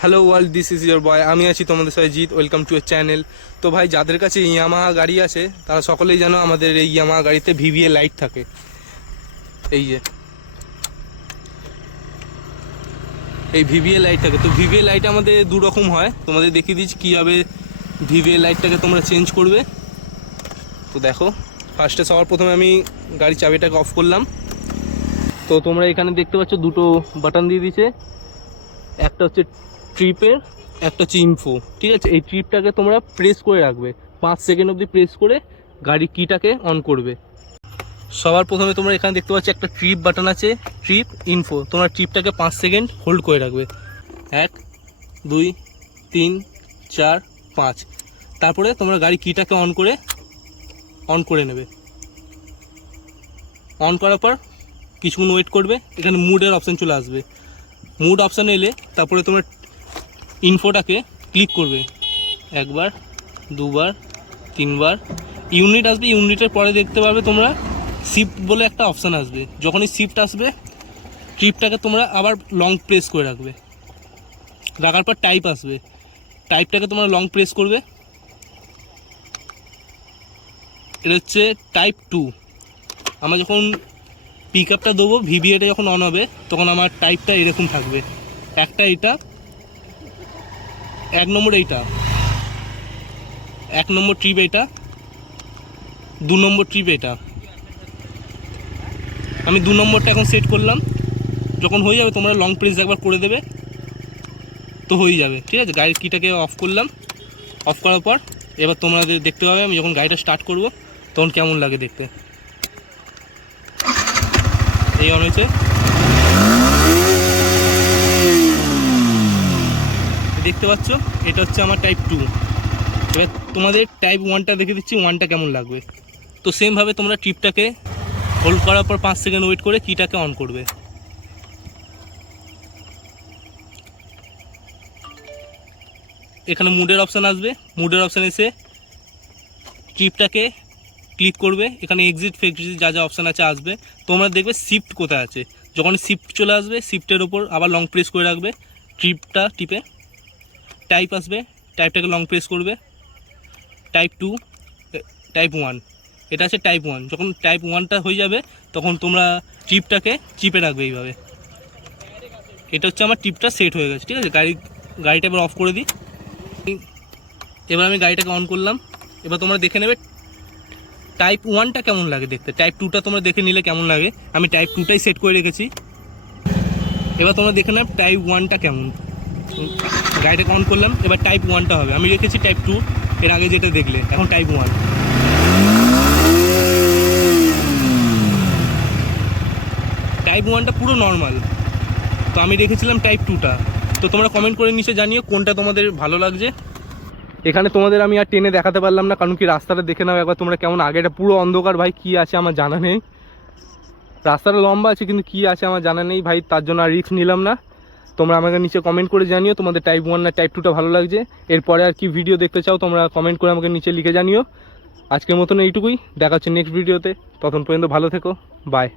Hello world, this is your boy. আমি আছি তোমাদের সাথে Jeet. Welcome to a channel. তো ভাই, যাদের কাছে ইয়ামাহা গাড়ি আছে তারা সকলেই জানো আমাদের এই ইয়ামাহা গাড়িতে ভিভিএ লাইট থাকে। এই যে এই ভিভিএ লাইট থাকে। তো ভিভিএ লাইট আমাদের দু রকম হয়, তোমাদের দেখিয়ে দিচ্ছি কীভাবে ভিভিএ লাইটটাকে তোমরা চেঞ্জ করবে। তো দেখো, ফার্স্টে সবার প্রথমে আমি গাড়ির চাবিটাকে অফ করলাম। তো তোমরা এখানে দেখতে পাচ্ছ দুটো বাটন দিয়ে দিয়েছে, একটা হচ্ছে ট্রিপের, একটা হচ্ছে ইনফো। ঠিক আছে, এই ট্রিপটাকে তোমরা প্রেস করে রাখবে, 5 সেকেন্ড অবধি প্রেস করে গাড়ির কিটাকে অন করবে। সবার প্রথমে তোমরা এখানে দেখতে পাচ্ছ একটা ট্রিপ বাটন আছে, ট্রিপ ইনফো। তোমরা ট্রিপটাকে 5 সেকেন্ড হোল্ড করে রাখবে, 1 2 3 4 5। তারপরে তোমরা গাড়ি কিটাকে অন করে নেবে। অন করার পর কিছুক্ষণ ওয়েট করবে, এখানে মুডের অপশান চলে আসবে। মুড অপশানে এলে তারপরে তোমরা ইনফোটাকে ক্লিক করবে, একবার, দুবার, তিনবার। ইউনিট আসবে, ইউনিটের পরে দেখতে পাবে তোমরা শিফট বলে একটা অপশান আসবে। যখনই শিফট আসবে, ট্রিপটাকে তোমরা আবার লং প্রেস করে রাখবে। রাখার পর টাইপ আসবে, টাইপটাকে তোমরা লং প্রেস করবে। এটা হচ্ছে টাইপ 2। আমরা যখন পিক আপটা দেবো, ভিভিএটা যখন অন হবে, তখন আমার টাইপটা এরকম থাকবে। একটা এটা, 1 নম্বর এইটা, 1 নম্বর ট্রিপ এটা, 2 নম্বর ট্রিপ এটা। আমি 2 নম্বরটা এখন সেট করলাম। যখন হয়ে যাবে তোমরা লং প্রেস একবার করে দেবে, তো হয়ে যাবে। ঠিক আছে, গাড়ির কিটাকে অফ করলাম। অফ করার পর এবার তোমাদের দেখতে পাবে আমি যখন গাড়িটা স্টার্ট করব তখন কেমন লাগে দেখতে। এই অন হয়েছে, দেখতে পাচ্ছ। এটা হচ্ছে আমার টাইপ 2। এবার তোমাদের টাইপ 1টা দেখে দিচ্ছি, 1টা কেমন লাগবে। তো সেমভাবে তোমরা ট্রিপটাকে হোল্ড করার পর 5 সেকেন্ড ওয়েট করে কিটাকে অন করবে। এখানে মুডের অপশান আসবে, মুডের অপশান এসে ট্রিপটাকে ক্লিক করবে। এখানে এক্সিট ফেক্সিট যা যা অপশান আছে আসবে। তোমরা দেখবে শিফট কোথায় আছে, যখন শিফট চলে আসবে শিফটের ওপর আবার লং প্রেস করে রাখবে ট্রিপটা টিপে। টাইপ আসবে, টাইপটাকে লং প্রেস করবে। টাইপ 2, টাইপ 1, এটা আছে টাইপ 1। যখন টাইপ 1টা হয়ে যাবে তখন তোমরা ট্রিপটাকে চিপে রাখবে এইভাবে। এটা হচ্ছে আমার ট্রিপটা সেট হয়ে গেছে। ঠিক আছে, গাড়িটা এবার অফ করে দিই। এবার আমি গাড়িটাকে অন করলাম। এবার তোমরা দেখে নেবে টাইপ 1টা কেমন লাগে দেখতে, টাইপ 2টা তোমরা দেখে নিলে কেমন লাগে। আমি টাইপ 2টাই সেট করে রেখেছি। এবার তোমরা দেখে নেবে টাইপ 1টা কেমন। গাড়িটাকে অন করলাম, এবার টাইপ 1টা হবে। আমি রেখেছি টাইপ 2 এর আগে যেটা দেখলে, এখন টাইপ 1। টাইপ 1টা পুরো নর্মাল, তো আমি রেখেছিলাম টাইপ 2টা। তো তোমরা কমেন্ট করে নিচে জানিও কোনটা তোমাদের ভালো লাগছে। এখানে তোমাদের আমি আর টেনে দেখাতে পারলাম না, কারণ কি রাস্তাটা দেখে নাও একবার তোমরা কেমন। আগে এটা পুরো অন্ধকার ভাই, কি আছে আমার জানা নেই। রাস্তাটা লম্বা আছে কিন্তু কি আছে আমার জানা নেই ভাই, তার জন্য আর রিস্ক নিলাম না। তোমরা আমাকে নিচে কমেন্ট করে জানিও তোমাদের টাইপ 1 না টাইপ 2টা ভালো লাগছে। এরপরে আর কি ভিডিও দেখতে চাও তোমরা কমেন্ট করে আমাকে নিচে লিখে জানিও। আজকের মতন এইটুকুই, দেখা হচ্ছে নেক্সট ভিডিওতে। ততক্ষণ পর্যন্ত ভালো থেকো, বাই।